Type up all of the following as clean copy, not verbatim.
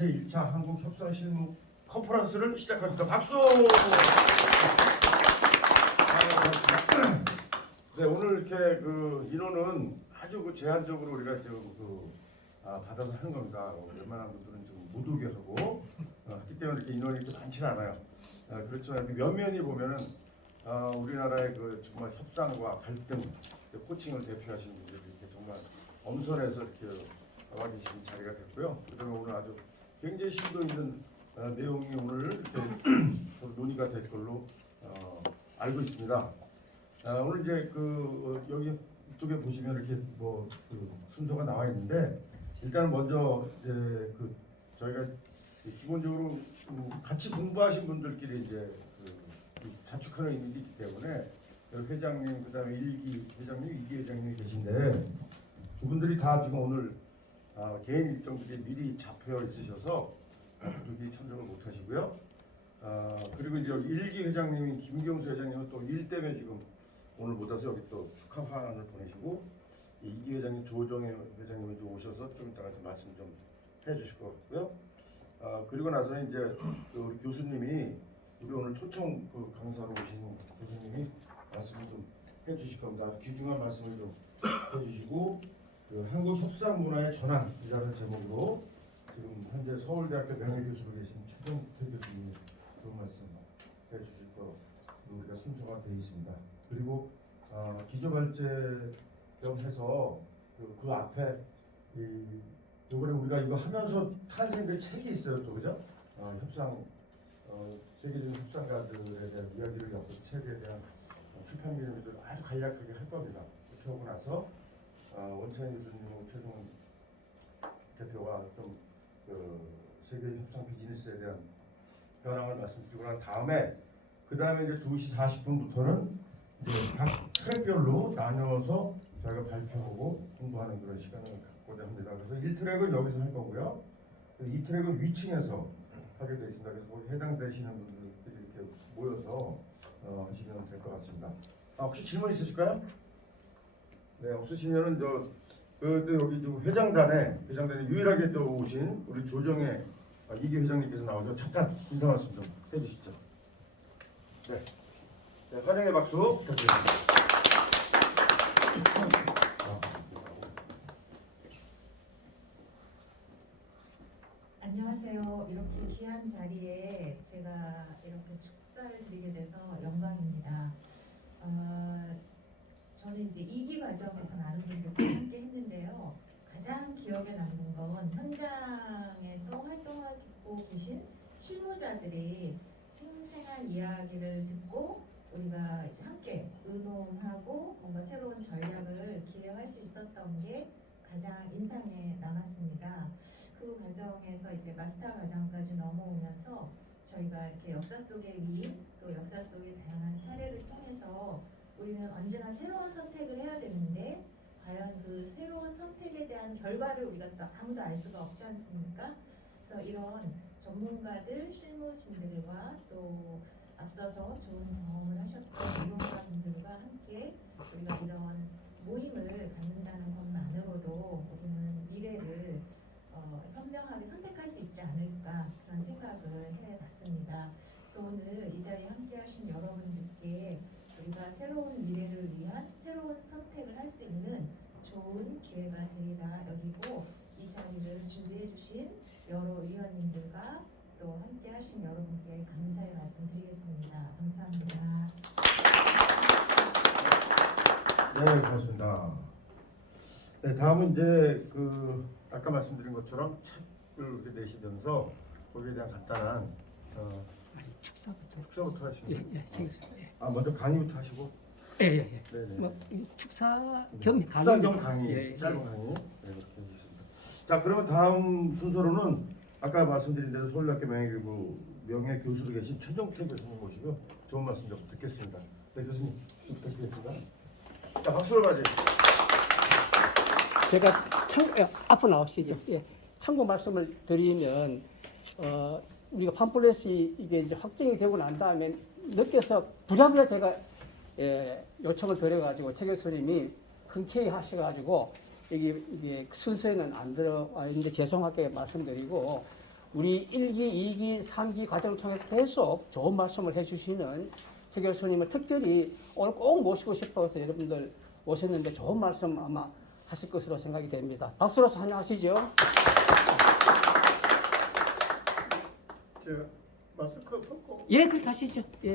제1차 한국협상실무 컨퍼런스를 시작하겠습니다. 박수! 네, 오늘 이렇게 인원은 아주 제한적으로 우리가 받아서 하는 겁니다. 웬만한 분들은 좀 못 오게 하고 했기 때문에 이렇게 인원이 이렇게 많지는 않아요. 그렇지만 면면이 보면은 우리나라의 정말 협상과 갈등, 코칭을 대표하시는 분들이 이렇게 정말 엄선해서 이렇게 나와 계신 자리가 됐고요. 그다음에 오늘 아주 굉장히 심도 있는 내용이 오늘 이렇게 논의가 될 걸로 알고 있습니다. 오늘 이제 여기 이쪽에 보시면 이렇게 순서가 나와 있는데 일단 먼저 이제 저희가 기본적으로 같이 공부하신 분들끼리 이제 자축하는 의미도 있기 때문에 회장님 그다음에 1기 회장님, 2기 회장님이 계신데 그분들이 다 지금 오늘 개인 일정들이 미리 잡혀 있으셔서 여기 참석을 못 하시고요. 그리고 이제 1기 회장님인 김경수 회장님은 또 일 때문에 지금 오늘 못 와서 여기 또 축하 화환을 보내시고 2기 회장님 조정혜 회장님이 좀 오셔서 좀 이따가 좀 말씀 좀 해주실 것 같고요. 그리고 나서는 이제 우리 교수님이 우리 오늘 초청 강사로 오신 교수님이 말씀을 좀 해주실 겁니다. 아주 귀중한 말씀을 좀 해주시고 한국 협상 문화의 전환이라는 제목으로 지금 현재 서울대학교 명예교수로 계신 최종태 교수님이 그런 말씀 해주실 거 우리가 순서가 되어 있습니다. 그리고 기조발제점해서 그 앞에 이번에 우리가 이거 하면서 탄생된 책이 있어요, 또 그죠? 협상 세계적인 협상가들에 대한 이야기를 엮은 책에 대한 출판 기념회를 아주 간략하게 할 겁니다. 그렇게 하고 나서 원찬희 교수님하고 최종 대표가 좀 세계 협상 비즈니스에 대한 현황을 말씀드리고 난 다음에 그 다음에 이제 2시 40분부터는 이제 각 트랙별로 나누어서 저희가 발표하고 공부하는 그런 시간을 갖고자 합니다. 그래서 1트랙은 여기서 할 거고요. 2트랙은 위층에서 하게 되어 있습니다. 그래서 거기 해당되시는 분들끼리 이렇게 모여서 하시면 될 것 같습니다. 혹시 질문 있으실까요? 네, 없으시면은 또 여기 좀 회장단에 유일하게 또 오신 우리 조정혜 2기 회장님께서 나오죠. 잠깐 인사 말씀 좀 해주시죠. 네, 환영의 박수 부탁드립니다. 안녕하세요. 이렇게 귀한 자리에 제가 이렇게 축사를 드리게 돼서 영광입니다. 저는 이제 2기 과정에서 많은 분들과 함께 했는데요. 가장 기억에 남는 건 현장에서 활동하고 계신 실무자들이 생생한 이야기를 듣고 우리가 이제 함께 의논하고 뭔가 새로운 전략을 기획할 수 있었던 게 가장 인상에 남았습니다. 그 과정에서 이제 마스터 과정까지 넘어오면서 저희가 이렇게 역사 속의 위임 또 역사 속의 다양한 사례를 통해서 우리는 언제나 새로운 선택을 해야 되는데 과연 그 새로운 선택에 대한 결과를 우리가 또 아무도 알 수가 없지 않습니까? 그래서 이런 전문가들, 실무진들과 또 앞서서 좋은 경험을 하셨던 이용자분들과 함께 우리가 이런 모임을 갖는다는 것만으로도 우리는 미래를 현명하게 선택할 수 있지 않을까 그런 생각을 해봤습니다. 그래서 오늘 이 자리에 함께하신 여러분들께 우리가 새로운 미래를 위한 새로운 선택을 할 수 있는 좋은 기회가 되리라 여기고 이 자리를 준비해주신 여러 위원님들과 또 함께하신 여러분께 감사의 말씀 드리겠습니다. 감사합니다. 네, 고맙습니다. 네, 다음은 이제 아까 말씀드린 것처럼 책을 이렇게 내시면서 거기에 대한 간단한 축사부터 하시면 먼저 강의부터 하시고 네네. 네네. 축사 겸 축사 겸 강의, 예, 짧은 강의 네, 그렇게 해주셨습니다. 자, 그러면 다음 순서로는 아까 말씀드린 대로 서울대학교 명예교수로 계신 최종태 교수님 모시고 좋은 말씀 좀 듣겠습니다. 네, 교수님 부탁드리겠습니다. 자, 박수를 맞으시죠. 제가 앞으로 나오시죠. 예. 참고 말씀을 드리면 우리가 팜플렛이 이게 이제 확정이 되고 난 다음에 늦게서 부랴부랴 제가 요청을 드려가지고 최 교수님이 흔쾌히 하셔가지고 이게 순서에는 안 들어와 있는데 죄송하게 말씀드리고 우리 1기, 2기, 3기 과정을 통해서 계속 좋은 말씀을 해주시는 최 교수님을 특별히 오늘 꼭 모시고 싶어서 여러분들 오셨는데 좋은 말씀 아마 하실 것으로 생각이 됩니다. 박수로서 환영하시죠. 저 마스크 벗고 예, 그렇게 하시죠. 예.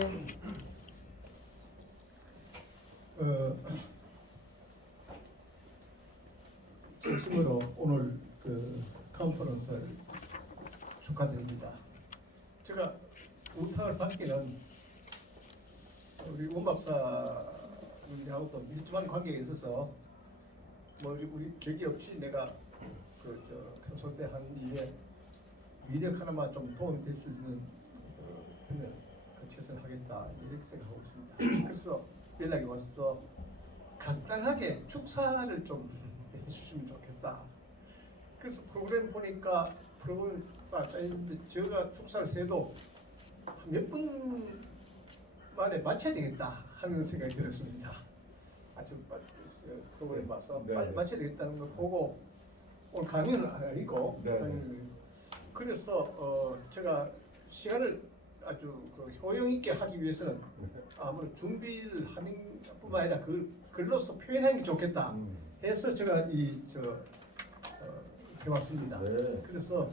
진심으로 오늘 그 컨퍼런스를 축하드립니다. 제가 우탕을 받기는 우리 원 박사님하고 밀접한 관계에 있어서 뭐 우리 계기 없이 내가 교수 때 한 일에 위력 하나만 좀 도움이 될 수 있는 편을 최선을 하겠다 이렇게 생각하고 있습니다. 그래서 연락이 와서 간단하게 축사를 좀 해주시면 좋겠다. 그래서 프로그램 보니까 프로그램가 짜있는데 제가 축사를 해도 몇 분 만에 마쳐야 되겠다 하는 생각이 들었습니다. 아주 프로그램 봐서 네. 빨리 마쳐야 되겠다는 걸 보고 오늘 강연을 하고 네. 그래서 제가 시간을 아주 효용 있게 하기 위해서는 아무래도 준비를 하는 뿐만 아니라 그 글로서 표현하는 게 좋겠다 해서 제가 해왔습니다. 네. 그래서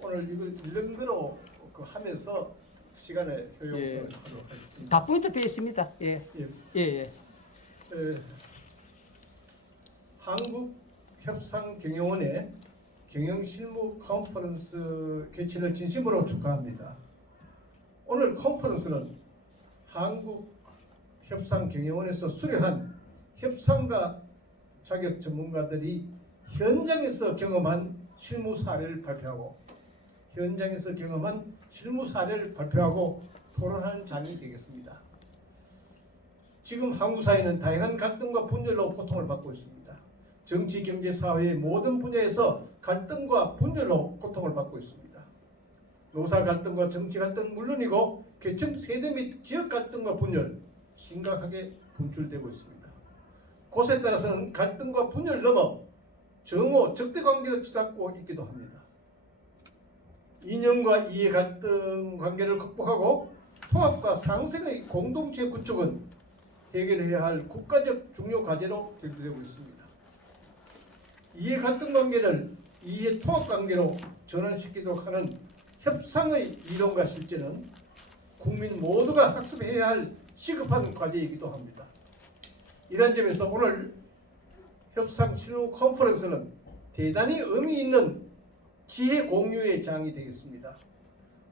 오늘 이걸 일렁대로 하면서 시간의 효용성을 예. 하도록 하겠습니다. 다 포인트 되어 있습니다. 예. 예. 예, 예. 한국협상경영원의 경영실무 컨퍼런스 개최를 진심으로 축하합니다. 오늘 컨퍼런스는 한국협상경영원에서 수료한 협상가 자격 전문가들이 현장에서 경험한 실무 사례를 발표하고 토론하는 장이 되겠습니다. 지금 한국 사회는 다양한 갈등과 분열로 고통을 받고 있습니다. 정치, 경제, 사회의 모든 분야에서 갈등과 분열로 고통을 받고 있습니다. 노사 갈등과 정치 갈등 물론이고 계층, 세대 및 지역 갈등과 분열 심각하게 분출되고 있습니다. 곳에 따라서는 갈등과 분열 넘어 정오, 적대 관계로 치닫고 있기도 합니다. 이념과 이해 갈등 관계를 극복하고 통합과 상생의 공동체 구축은 해결해야 할 국가적 중요 과제로 대두되고 있습니다. 이해 갈등 관계를 이해 통합 관계로 전환시키도록 하는 협상의 이론과 실제는 국민 모두가 학습해야 할 시급한 과제이기도 합니다. 이런 점에서 오늘 협상 실무 컨퍼런스는 대단히 의미 있는 지혜 공유의 장이 되겠습니다.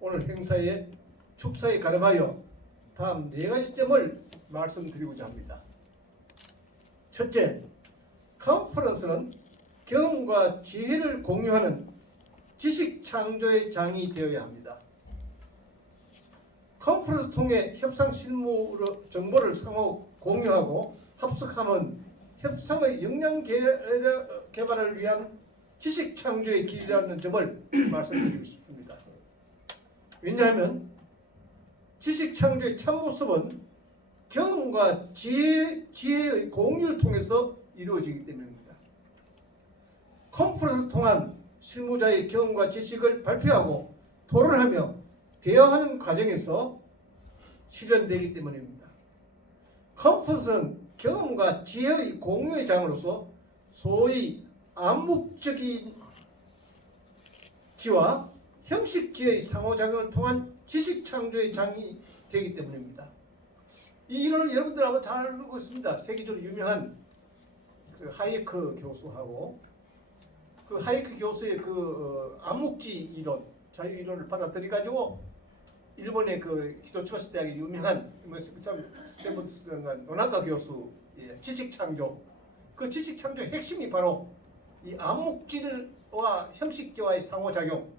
오늘 행사에 축사에 가름하여 다음 4가지 점을 말씀드리고자 합니다. 첫째, 컨퍼런스는 경험과 지혜를 공유하는 지식 창조의 장이 되어야 합니다. 컨퍼런스 통해 협상 실무로 정보를 상호 공유하고 합숙하면 협상의 역량 개발을 위한 지식 창조의 길이라는 점을 말씀드리고 싶습니다. 왜냐하면 지식 창조의 참모습은 경험과 지혜의 공유를 통해서 이루어지기 때문입니다. 컨퍼런스 통한 실무자의 경험과 지식을 발표하고 토론하며 대화하는 과정에서 실현되기 때문입니다. 컨퍼런스는 경험과 지혜의 공유의 장으로서 소위 암묵적인 지와 형식지의 상호작용을 통한 지식 창조의 장이 되기 때문입니다. 이 이론을 여러분들 아마 잘 알고 있습니다. 세계적으로 유명한 그 하이에크 교수하고 그 하이에크 교수의 암묵지 이론, 자유 이론을 받아들여 가지고 일본의 그 히토츠마 대학의 유명한 스탠퍼드 노나카 교수의 지식 창조, 그 지식 창조의 핵심이 바로 이 암묵지와 형식지와의 상호작용,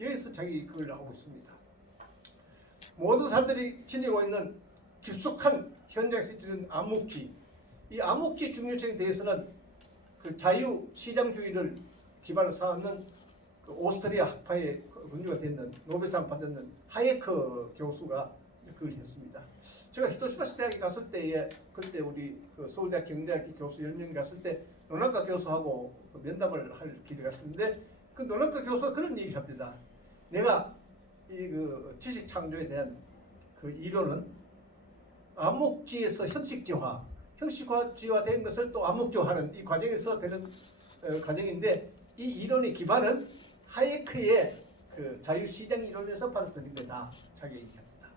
여기서 자기 그걸 하고 있습니다. 모든 사람들이 지니고 있는 깊숙한 현장에서 있는 암묵지, 이 암묵지 중요성에 대해서는 그 자유시장주의를 기반으로 삼는 그 오스트리아 학파의 분류가 됐는 노벨상 받는 하이에크 교수가 그걸 했습니다. 제가 히토시마 대학에 갔을 때에 그때 우리 그 서울대학 경제학교 교수 10명 갔을 때 노나카 교수하고 면담을 할 기회가 있었는데 그 노나카 교수가 그런 얘기를 합니다. 내가 이 그 지식 창조에 대한 그 이론은 암묵지에서 형식화된 것을 또 암묵지화하는 이 과정에서 되는 과정인데 이 이론의 기반은 하이에크의 그 자유시장 이론에서 받아들인 거다 자기 얘기합니다.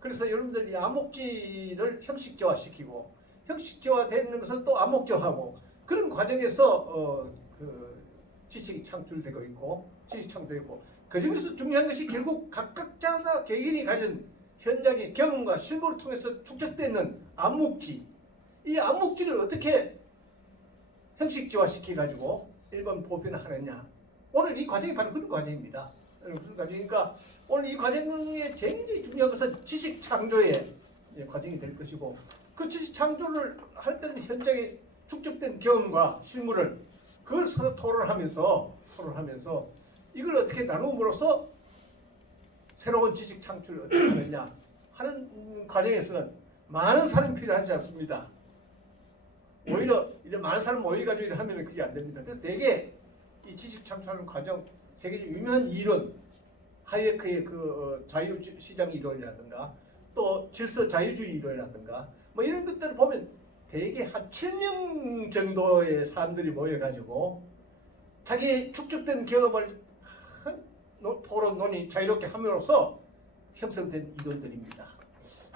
그래서 여러분들 이 암묵지를 형식화시키고 형식화되는 것을 또 암묵지화하고 그런 과정에서 그 지식이 창출되고 있고 지식 창조되고 그 중에서 중요한 것이 결국 각자가 개인이 가진 현장의 경험과 실물을 통해서 축적되는 암묵지 이 암묵지를 어떻게 형식지화시켜 가지고 일반 보편화하느냐 오늘 이 과정이 바로 그런 과정입니다. 그런 과정이니까 오늘 이 과정에 굉장히 중요한 것은 지식 창조의 과정이 될 것이고 그 지식 창조를 할 때는 현장에 축적된 경험과 실물을 그걸 서로 토론하면서 이걸 어떻게 나눔으로써 새로운 지식 창출을 어떻게 하느냐 하는 과정에서는 많은 사람이 필요하지 않습니다. 오히려 이런 많은 사람 모여가지고 이렇게 하면 그게 안 됩니다. 그래서 대개 이 지식 창출하는 과정 세계적 유명한 이론 하이에크의 그 자유시장 이론이라든가 또 질서 자유주의 이론이라든가 뭐 이런 것들을 보면 대개 한 7명 정도의 사람들이 모여가지고 자기 축적된 경험을 토론 논의 자유롭게 함으로써 형성된 이론들입니다.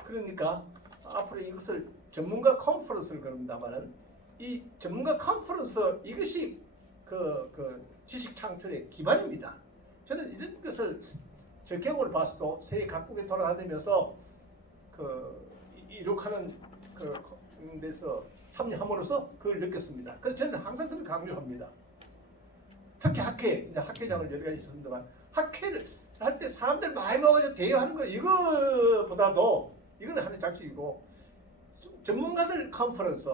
그러니까 앞으로 이것을 전문가 컨퍼런스를 그런다마는 이 전문가 컨퍼런스 이것이 그 지식 창출의 기반입니다. 저는 이런 것을 제 경험을 봤어도 세계 각국에 돌아다니면서 그 이룩하는 그 데서 참여함으로써 그걸 느꼈습니다. 그래서 저는 항상 그걸 강조합니다. 특히 학회장을 여러 가지 있었습니다만 학회를 할 때 사람들 많이 모아서 대여하는 거 이거보다도 이건 하나의 장치이고 전문가들 컨퍼런스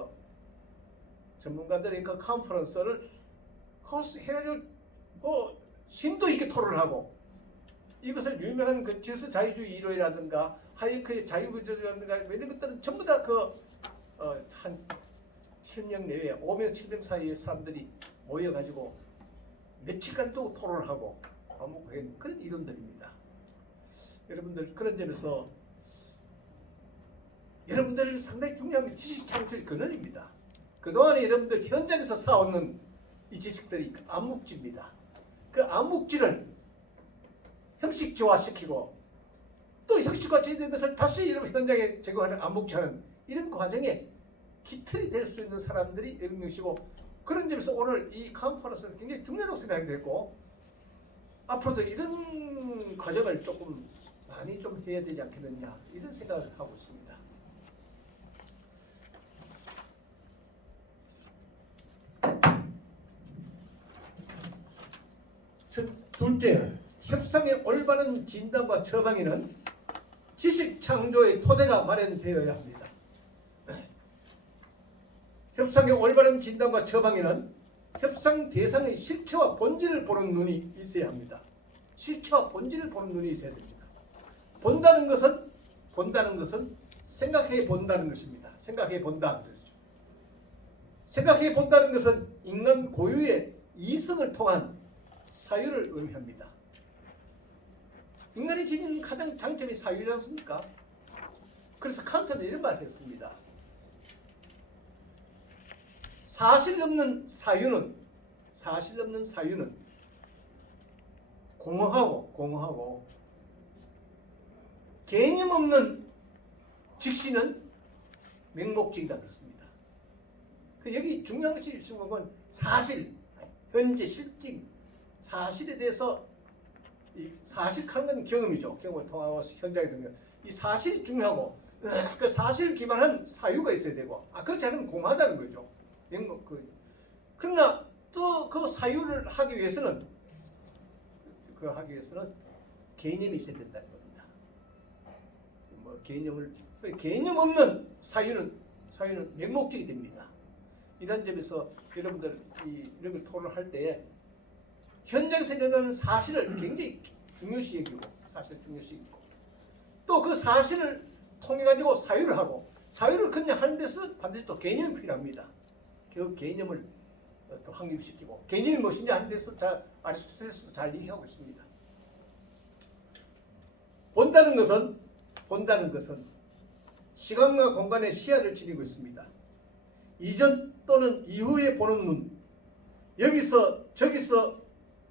전문가들의 그 컨퍼런스를 해가지고 뭐 심도 있게 토론을 하고 이것을 유명한 그 질서 자유주의 이론이라든가 하이에크의 자유구조라든가 이런 것들은 전부 다 한 7명 내외 5명 7명 사이의 사람들이 모여가지고 며칠간 동안 토론을 하고 그런 이론들입니다. 여러분들 그런 점에서 여러분들 상당히 중요한 지식 창출 근원입니다. 그동안에 여러분들 현장에서 쌓아오는 이 지식들이 암묵지입니다. 그 암묵지를 형식화시키고 또 형식화된 것을 다시 여러분 현장에 제공하는 암묵지하는 이런 과정에 기틀이 될 수 있는 사람들이 이런 것이고 그런 점에서 오늘 이 컨퍼런스는 굉장히 중요하다고 생각이 됐고 앞으로도 이런 과정을 조금 많이 좀 해야 되지 않겠느냐 이런 생각을 하고 있습니다. 둘째, 협상의 올바른 진단과 처방에는 지식 창조의 토대가 마련되어야 합니다. 협상의 올바른 진단과 처방에는 협상 대상의 실체와 본질을 보는 눈이 있어야 합니다. 실체와 본질을 보는 눈이 있어야 됩니다. 본다는 것은 생각해 본다는 것입니다. 생각해 본다. 생각해 본다는 것은 인간 고유의 이성을 통한 사유를 의미합니다. 인간이 지닌 가장 장점이 사유지 않습니까? 그래서 칸트는 이런 말을 했습니다. 사실 없는 사유는 공허하고 개념 없는 직시는 맹목적이다 그렇습니다. 여기 중요한 것이 보면 사실, 현재, 실직, 사실에 대해서 이 사실하는 건 경험이죠. 경험을 통하고 현장에 되면 이 사실이 중요하고 그 사실 기반한 사유가 있어야 되고 그렇지 않으면 공허하다는 거죠. 그러나 또 그 사유를 하기 위해서는 개념이 있어야 된다는 겁니다. 개념 없는 사유는 맹목적이 됩니다. 이런 점에서 여러분들 이런 걸 토론할 때 현장에서 일어나는 사실을 굉장히 중요시 여기고 또 그 사실을 통해 가지고 사유를 하고 사유를 그냥 하는 데서 반드시 또 개념이 필요합니다. 그 개념을 또 확립시키고 개념이 무엇인지 하는 데서 아리스토텔레스도 잘 얘기하고 있습니다. 본다는 것은 시간과 공간의 시야를 지니고 있습니다. 이전 또는 이후에 보는 눈, 여기서 저기서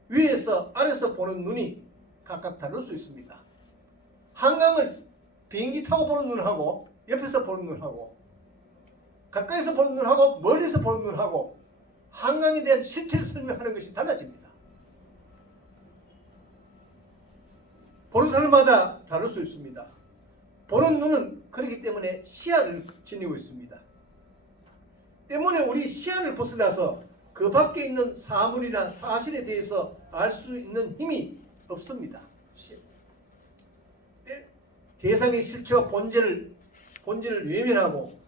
위에서 아래서 보는 눈이 각각 다를 수 있습니다. 한강을 비행기 타고 보는 눈하고 옆에서 보는 눈하고 가까이서 보는 눈하고 멀리서 보는 눈하고 한강에 대한 실체를 설명하는 것이 달라집니다. 보는 사람마다 다를 수 있습니다. 보는 눈은 그렇기 때문에 시야를 지니고 있습니다. 때문에 우리 시야를 벗어나서 그 밖에 있는 사물이나 사실에 대해서 알 수 있는 힘이 없습니다. 대상의 실체와 본질을 외면하고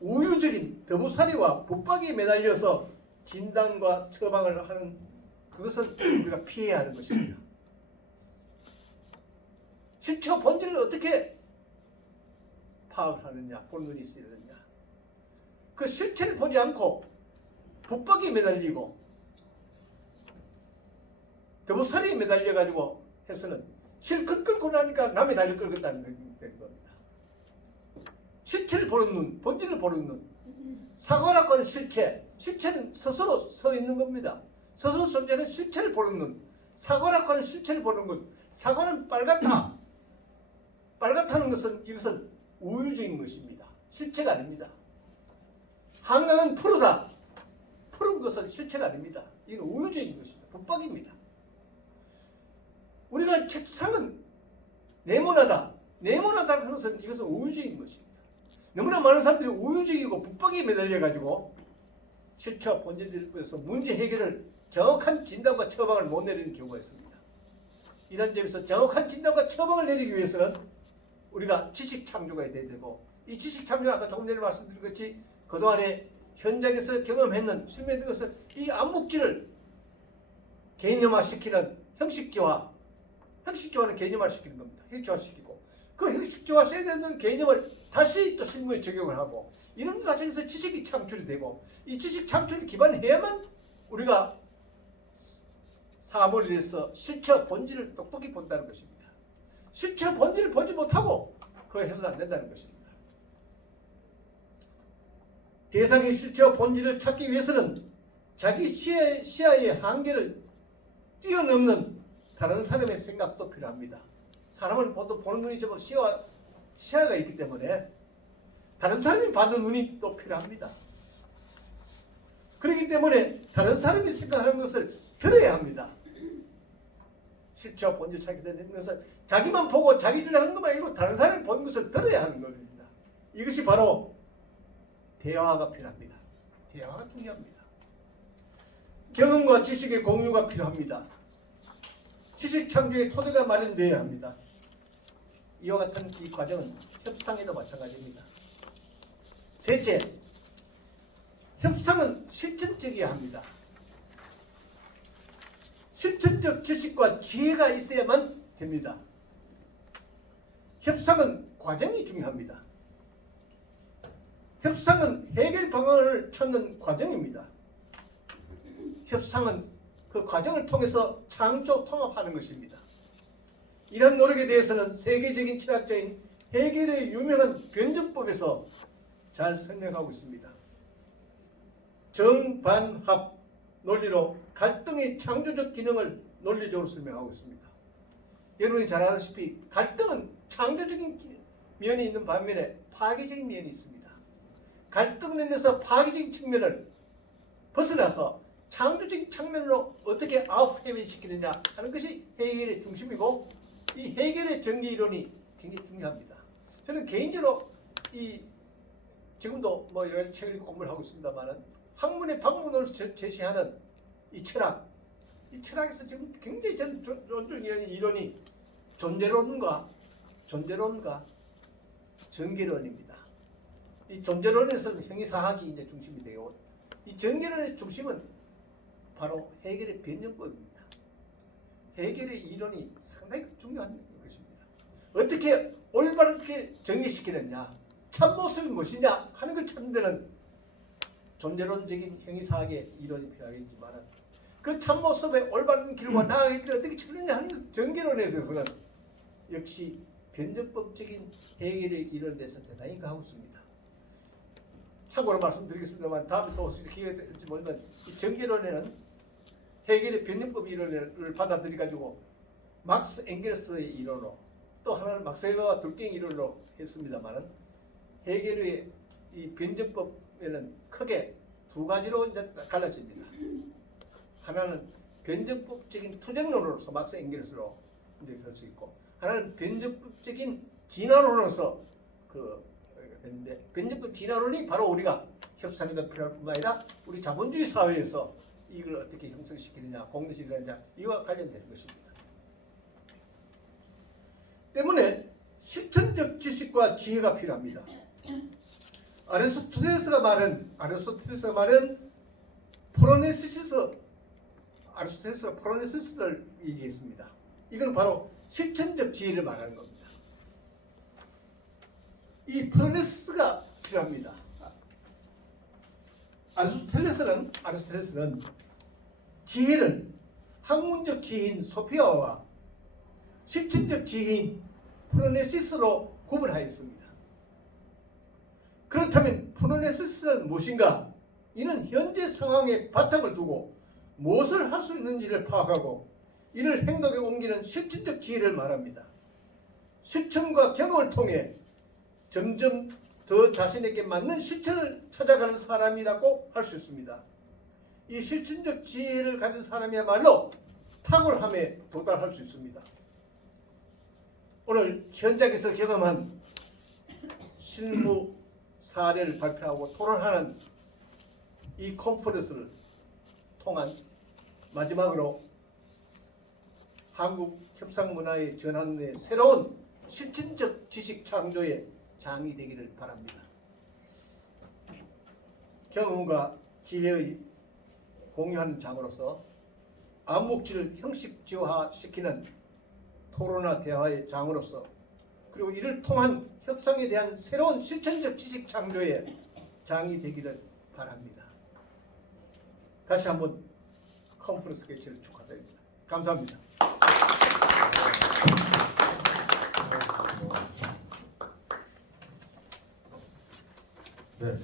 우유적인 더부살이와 붙박이에 매달려서 진단과 처방을 하는 그것은 우리가 피해야 하는 것입니다. 실체와 본질을 어떻게 파악을 하느냐, 보는 눈이 있어야 되느냐. 그 실체를 보지 않고 붙박이에 매달리고 더부살이에 매달려가지고 해서는 실컷 끌고 나니까 남이 다리를 끌겠다는 느낌이 되는 겁니다. 실체를 보는 눈, 본질을 보는 눈. 사과라고 하는 실체는 스스로 서 있는 겁니다. 스스로 존재하는 실체를 보는 눈. 사과라고 하는 실체를 보는 눈. 사과는 빨갛다. 빨갛다는 것은 이것은 우유적인 것입니다. 실체가 아닙니다. 한강은 푸르다. 푸른 것은 실체가 아닙니다. 이건 우유적인 것입니다. 붙박이입니다. 우리가 책상은 네모나다. 네모나다는 것은 이것은 우유적인 것입니다. 너무나 많은 사람들이 우유적이고 붙박이에 매달려가지고 실체와 본질에서 문제 해결을 정확한 진단과 처방을 못 내리는 경우가 있습니다. 이런 점에서 정확한 진단과 처방을 내리기 위해서는 우리가 지식 창조가 돼야 되고, 이 지식 창조는 아까 조금 전에 말씀드린 것이 그동안에 현장에서 경험했는 실무했는 것을 이 암묵지를 개념화시키는 형식지화는 개념화시키는 겁니다. 형식지화시키고 그 형식지화 되는 개념을 다시 또 실무에 적용을 하고, 이런 과정에서 지식이 창출이 되고, 이 지식 창출을 기반해야만 우리가 사물에 대해서 실체와 본질을 똑똑히 본다는 것입니다. 실체와 본질을 보지 못하고 그거 해서는 안 된다는 것입니다. 대상의 실체와 본질을 찾기 위해서는 자기 시야의 한계를 뛰어넘는 다른 사람의 생각도 필요합니다. 사람은 보통 보는 눈이 좀 시야가 있기 때문에 다른 사람이 받는 눈이 또 필요합니다. 그렇기 때문에 다른 사람이 생각하는 것을 들어야 합니다. 실체와 본질 찾게 되는 것은 자기만 보고 자기들이 하는 것만 아니고 다른 사람이 보는 것을 들어야 하는 것입니다. 이것이 바로 대화가 필요합니다. 대화가 중요합니다. 경험과 지식의 공유가 필요합니다. 지식 창조의 토대가 마련되어야 합니다. 이와 같은 이 과정은 협상에도 마찬가지입니다. 셋째, 협상은 실천적이어야 합니다. 실천적 지식과 지혜가 있어야만 됩니다. 협상은 과정이 중요합니다. 협상은 해결 방안을 찾는 과정입니다. 협상은 그 과정을 통해서 창조 통합하는 것입니다. 이런 노력에 대해서는 세계적인 철학자인 헤겔의 유명한 변증법에서 잘 설명하고 있습니다. 정반합 논리로 갈등의 창조적 기능을 논리적으로 설명하고 있습니다. 여러분이 잘 아시다시피 갈등은 창조적인 면이 있는 반면에 파괴적인 면이 있습니다. 갈등을 내서 파괴적인 측면을 벗어나서 창조적인 측면으로 어떻게 아웃해시키느냐 하는 것이 헤겔의 중심이고, 이 헤겔의 전개 이론이 굉장히 중요합니다. 저는 개인적으로 지금도 뭐 여러 가지 책을 공부를 하고 있습니다만은 학문의 방문을 제시하는 이 철학에서 지금 굉장히 저는 존중하는 이론이 존재론과 전개론입니다. 이 존재론에서는 형이사학이 이제 중심이 되고, 이 전개론의 중심은 바로 헤겔의 변증법입니다. 헤겔의 이론이 상당히 중요한 것입니다. 어떻게 올바르게 정리시키느냐, 참모습이 무엇이냐 하는 걸 찾는 데는 존재론적인 형이사학의 이론이 필요하겠지만, 그 참모습의 올바른 길과 나아갈 길을 어떻게 찾느냐 하는 전개론에 대해서는 역시 변증법적인 해결이 이런 데서 대단히 가고 있습니다. 참고로 말씀드리겠습니다만 다음에 또 기회가 될지 모르지만 이 전개론에는 해결의 변증법 이론을 받아들여 가지고 막스 엥겔스의 이론으로 또 하나는 막스 웨버와 둘갱이 이론으로 했습니다만은 해결의 이 변증법에는 크게 두 가지로 이제 갈라집니다. 하나는 변증법적인 투쟁론으로서 막스 엥겔스로 이제 될 수 있고, 하나는 변증법적인 진화론으로서 했는데, 변증법 진화론이 바로 우리가 협상에도 필요할 뿐만 아니라 우리 자본주의 사회에서 이걸 어떻게 형성시키느냐, 공유시키느냐, 이와 관련된 것입니다. 때문에 실천적 지식과 지혜가 필요합니다. 아리스토텔레스가 말한 아리스토텔레스가 프로네시스를 얘기했습니다. 이건 바로 실천적 지혜를 말하는 겁니다. 이 프로네시스가 필요합니다. 아리스토텔레스는 지혜를 학문적 지혜인 소피아와 실천적 지혜인 프로네시스로 구분하였습니다. 그렇다면 프로네시스는 무엇인가? 이는 현재 상황에 바탕을 두고 무엇을 할 수 있는지를 파악하고 이를 행동에 옮기는 실천적 지혜를 말합니다. 실천과 경험을 통해 점점 더 자신에게 맞는 실천을 찾아가는 사람이라고 할 수 있습니다. 이 실천적 지혜를 가진 사람이야말로 탁월함에 도달할 수 있습니다. 오늘 현장에서 경험한 실무 사례를 발표하고 토론하는 이 컨퍼런스를 통한 마지막으로 한국 협상 문화의 전환의 새로운 실천적 지식 창조의 장이 되기를 바랍니다. 경험과 지혜의 공유하는 장으로서 암묵지를 형식지화시키는 토론화 대화의 장으로서, 그리고 이를 통한 협상에 대한 새로운 실천적 지식 창조의 장이 되기를 바랍니다. 다시 한번 컨퍼런스 개최를 축하드립니다. 감사합니다. 네.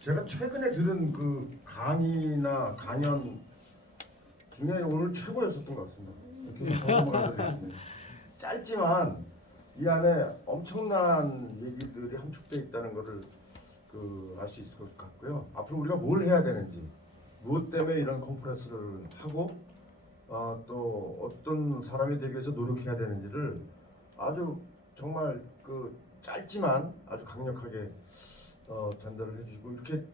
제가 최근에 들은 그 강의나 강연 중에 오늘 최고였었던 것 같습니다. 계속 말씀드리겠습니다. 짧지만 이 안에 엄청난 얘기들이 함축되어 있다는 것을 알 수 있을 것 같고요. 앞으로 우리가 뭘 해야 되는지, 무엇 때문에 이런 컨퍼런스를 하고 또 어떤 사람이 되기 위해서 노력해야 되는지를 아주 정말 짧지만 아주 강력하게 전달을 해주시고, 이렇게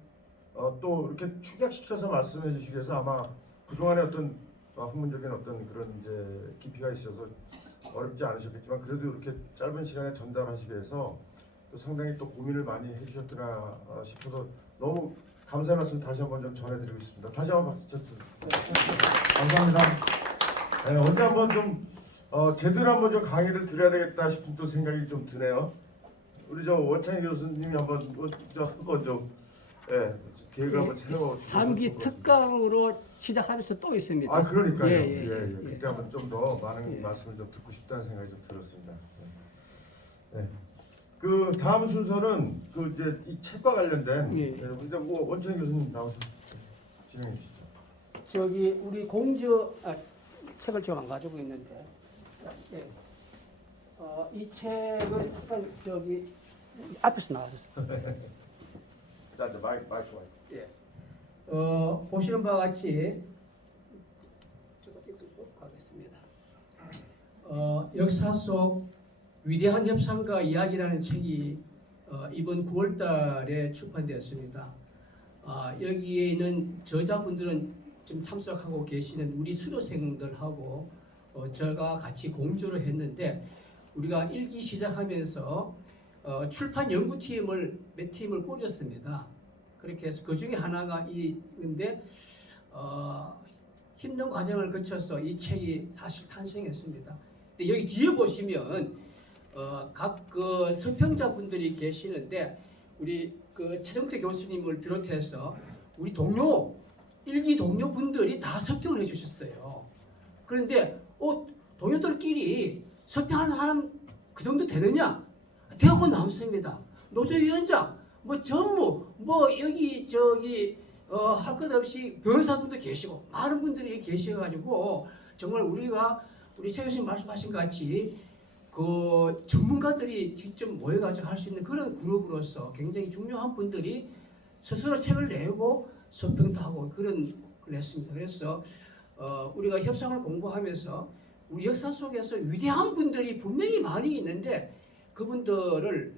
또 이렇게 축약시켜서 말씀해 주시기 위해서 아마 그동안에 어떤 학문적인 어떤 그런 이제 깊이가 있어서 어렵지 않으셨겠지만, 그래도 이렇게 짧은 시간에 전달하시기 위해서 또 상당히 또 고민을 많이 해주셨구나 싶어서 너무 감사의 말씀 다시 한번 좀 전해드리고 싶습니다. 다시 한번 박수 쳐주세요. 감사합니다. 네, 언제 한번 좀 제대로 한번 좀 강의를 드려야 되겠다 싶은 또 생각이 좀 드네요. 우리 원창희 교수님이 한번 좀 계획을 한번 세워 주시고 3기 특강으로 시작하면서 또 있습니다. 아 그러니까요. 예. 그때 한번 좀 더 많은 말씀을 좀 듣고 싶다는 생각이 좀 들었습니다. 네. 그 다음 순서는 이제 이 책과 관련된 근데 원창희 교수님 나오셔서 진행해 주시죠. 저기 우리 공저 책을 지금 안 가지고 있는데, 이 책은 잠깐 저기 앞에서 나왔었어요. 자, 이제 마이크. 보시는 바와 같이 제가 읽도록 하겠습니다. 역사 속 위대한 협상과 이야기라는 책이 이번 9월달에 출판되었습니다. 여기에 있는 저자분들은 지금 참석하고 계시는 우리 수료생들하고 저가 같이 공조를 했는데, 우리가 읽기 시작하면서 출판 연구팀을 몇 팀을 꾸렸습니다. 그렇게 해서 그 중에 하나가 있는데 힘든 과정을 거쳐서 이 책이 사실 탄생했습니다. 근데 여기 뒤에 보시면 각 서평자분들이 계시는데, 우리 최정태 교수님을 비롯해서 우리 동료 일기 동료분들이 다 서평을 해주셨어요. 그런데 동료들끼리 서평하는 사람 그 정도 되느냐? 되고 남습니다. 노조위원장, 뭐 전무, 뭐 여기 저기 할 것 없이 변호사분도 계시고 많은 분들이 계셔가지고 정말 우리 최 교수님 말씀하신 것 같이 그 전문가들이 직접 모여가지고 할 수 있는 그런 그룹으로서 굉장히 중요한 분들이 스스로 책을 내고 서평도 하고 그런 걸 했습니다. 그래서 우리가 협상을 공부하면서 우리 역사 속에서 위대한 분들이 분명히 많이 있는데 그분들을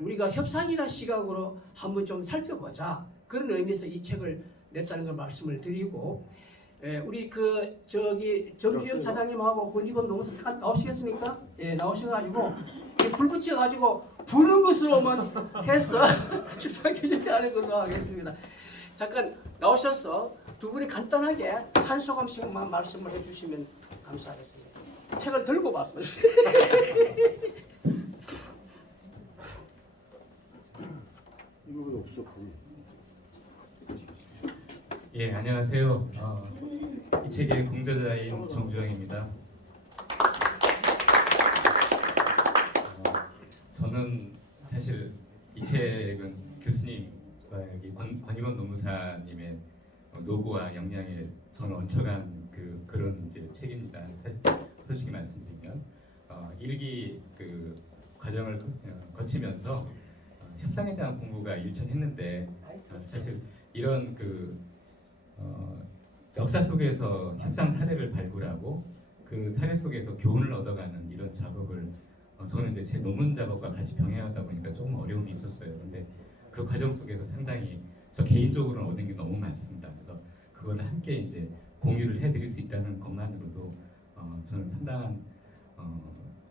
우리가 협상이라는 시각으로 한번 좀 살펴보자. 그런 의미에서 이 책을 냈다는 걸 말씀을 드리고 우리 정주엽 차장님하고 권익원 농사 잠깐 나오시겠습니까? 예, 나오셔가지고 불 붙여가지고 부는 것으로만 해서 출판 기념회 하는 걸로 하겠습니다. 잠깐 나오셔서 두 분이 간단하게 한 소감씩만 말씀을 해주시면 감사하겠습니다. 책을 들고 말씀해 주세요. 이거 왜 없어? 예, 안녕하세요. 이 책의 공저자인 정주영입니다. 저는 사실 이 책은 교수님과 여기 권익원 노무사님의 노고와 역량에 저는 얹혀간 그런 이제 책입니다. 솔직히 말씀드리면 일기 그 과정을 거치면서 협상에 대한 공부가 일천했는데 사실 이런 역사 속에서 협상 사례를 발굴하고 그 사례 속에서 교훈을 얻어가는 이런 작업을 저는 이제 제 논문 작업과 같이 병행하다 보니까 조금 어려움이 있었어요. 근데 그 과정 속에서 상당히 저 개인적으로는 얻은 게 너무 많습니다. 그래서 그걸 함께 이제 공유를 해드릴 수 있다는 것만으로도 저는 상당한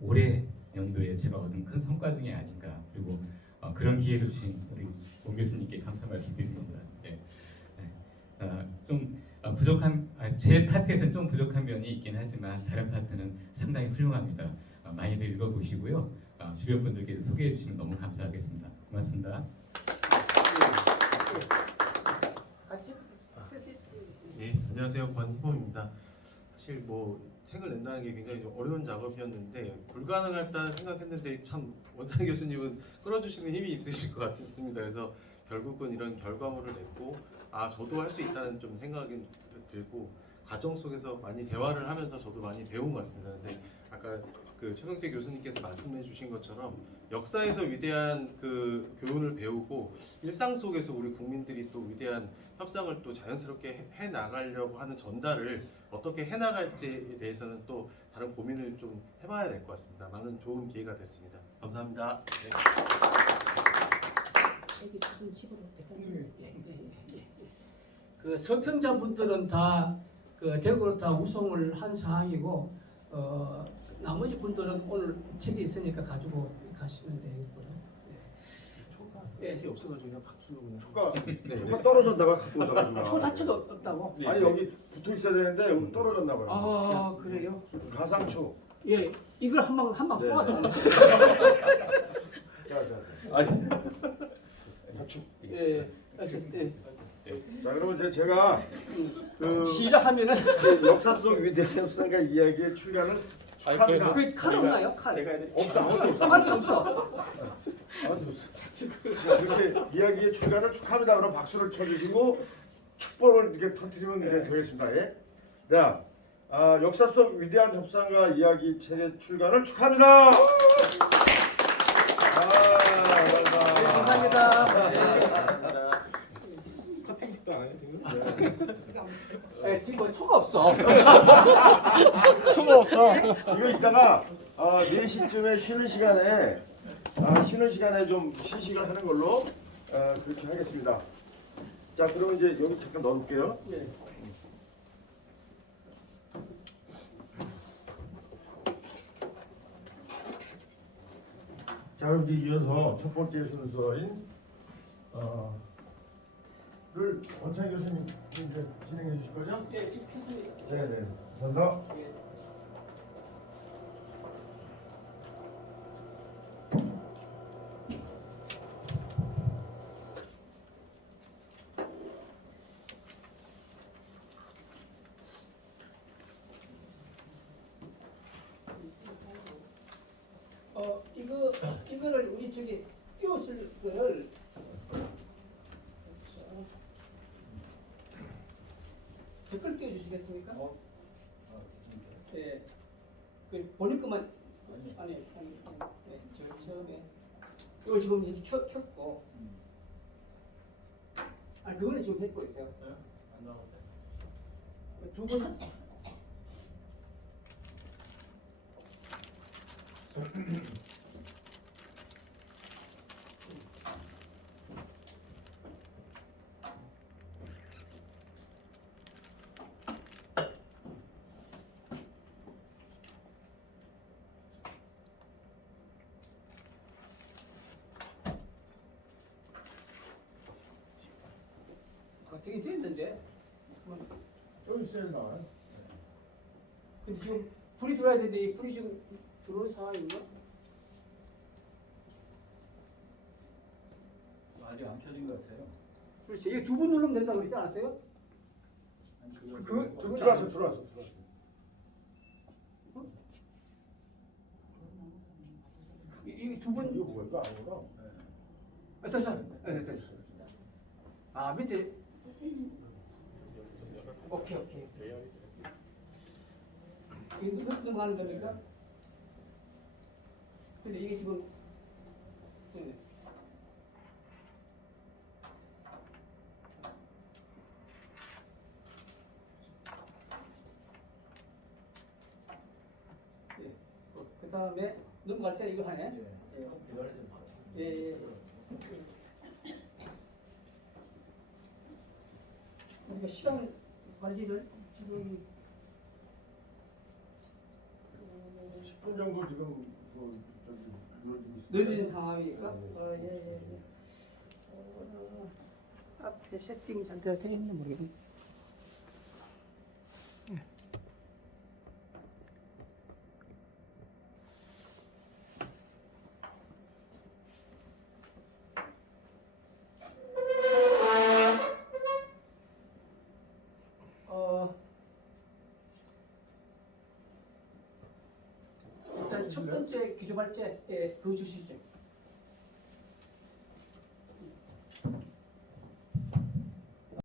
올해 연도에 제가 얻은 큰 성과 중에 아닌가. 그리고 그런 기회를 주신 우리 송 교수님께 감사 말씀드립니다. 예. 좀 부족한 제 파트에서는 좀 부족한 면이 있긴 하지만 다른 파트는 상당히 훌륭합니다. 많이들 읽어보시고요. 주변 분들께 소개해 주시면 너무 감사하겠습니다. 고맙습니다. 네, 안녕하세요. 권희범입니다. 사실 뭐 책을 낸다는 게 굉장히 좀 어려운 작업이었는데 불가능하다 생각했는데 참 원장 교수님은 끌어주시는 힘이 있으실 것 같았습니다. 그래서 결국은 이런 결과물을 냈고 저도 할 수 있다는 좀 생각이 들고 과정 속에서 많이 대화를 하면서 저도 많이 배운 것 같습니다. 근데 아까 최성태 교수님께서 말씀해 주신 것처럼 역사에서 위대한 교훈을 배우고 일상 속에서 우리 국민들이 또 위대한 협상을 또 자연스럽게 해 나가려고 하는 전달을 어떻게 해 나갈지에 대해서는 또 다른 고민을 좀 해봐야 될 것 같습니다. 많은 좋은 기회가 됐습니다. 감사합니다. 네. 그 서평자분들은 다 대구로 다 우송을 한 사항이고 나머지 분들은 오늘 책이 있으니까 가지고 가시면 되겠고요. 이게 없어가지고 그냥 박수로 그냥. 초가 떨어졌다가 갖고 오더라고요. 초 자체가 없다고? 아니 여기 붙어 있어야 되는데 여기 떨어졌나 봐요. 아 그래요? 가상초. 예, 이걸 한방 네. 쏘아줘. 아니. 자축. 예. 자 그러면 이제 제가 시작하면은 역사 속 위대한 협상가 이야기의 출간을 축하합니다. 그 칼 없나요? 칼? 없어 아무도 없어. 칼이 없어. 아무도 없어. 이렇게 이야기의 출간을 축하합니다. 그럼 박수를 쳐주시고 축복을 이렇게 터뜨리면 이제 되겠습니다. 예? 자, 역사 속 위대한 협상가 이야기 책의 출간을 축하합니다. 감사합니다. 커팅식도 안 해요 지금? 예, 지금 초가 없어. 초가 없어. 이거 이따가 4시쯤에 쉬는 시간에 좀 시식을 하는 걸로 그렇게 하겠습니다. 자, 그러면 이제 여기 잠깐 넣어볼게요. 예. 자, 그럼 이제 이어서 첫 번째 순서인 를 원창 교수님 이제 진행해 주실 거죠? 예, 지금 필수입니다. 네네. 감사합니다. 예. 이거를 우리 저기 띄웠을 거를 댓글 띄워주시겠습니까? 예. 그 본인 것만 아니 예, 저 처음에 이거 지금 이제 켰고 아니 그거는 지금 했고 있어요. 안 나왔어요. 두 분. 되게 됐는데. 좀 있어야 나와요. 근데 지금 불이 들어야 되는데 이 불이 지금 들어오는 상황인가? 아직 안 켜진 것 같아요. 그렇지. 이거 두 번 누르면 된다고 그러지 않았어요? 아니, 들어왔어. 이게 두 번. 이거 뭐야? 아무거나. 됐어. 네, 됐어. 아 밑에. 오케이. 이거 넘어가는 겁니까? 근데 이게 지금. 그 다음에 넘어갈 때 이거 하네. 예, 기다려 좀 봐요. 예. 우리가 시간 관리를 지금 10분 정도 지금 뭐 저기 늘어지고 있어요. 늘리는 상황이니까. 예. 앞에 세팅이 잘 되어 있는지 모르겠네. 일단 첫 번째 기조발제 그거 주시죠.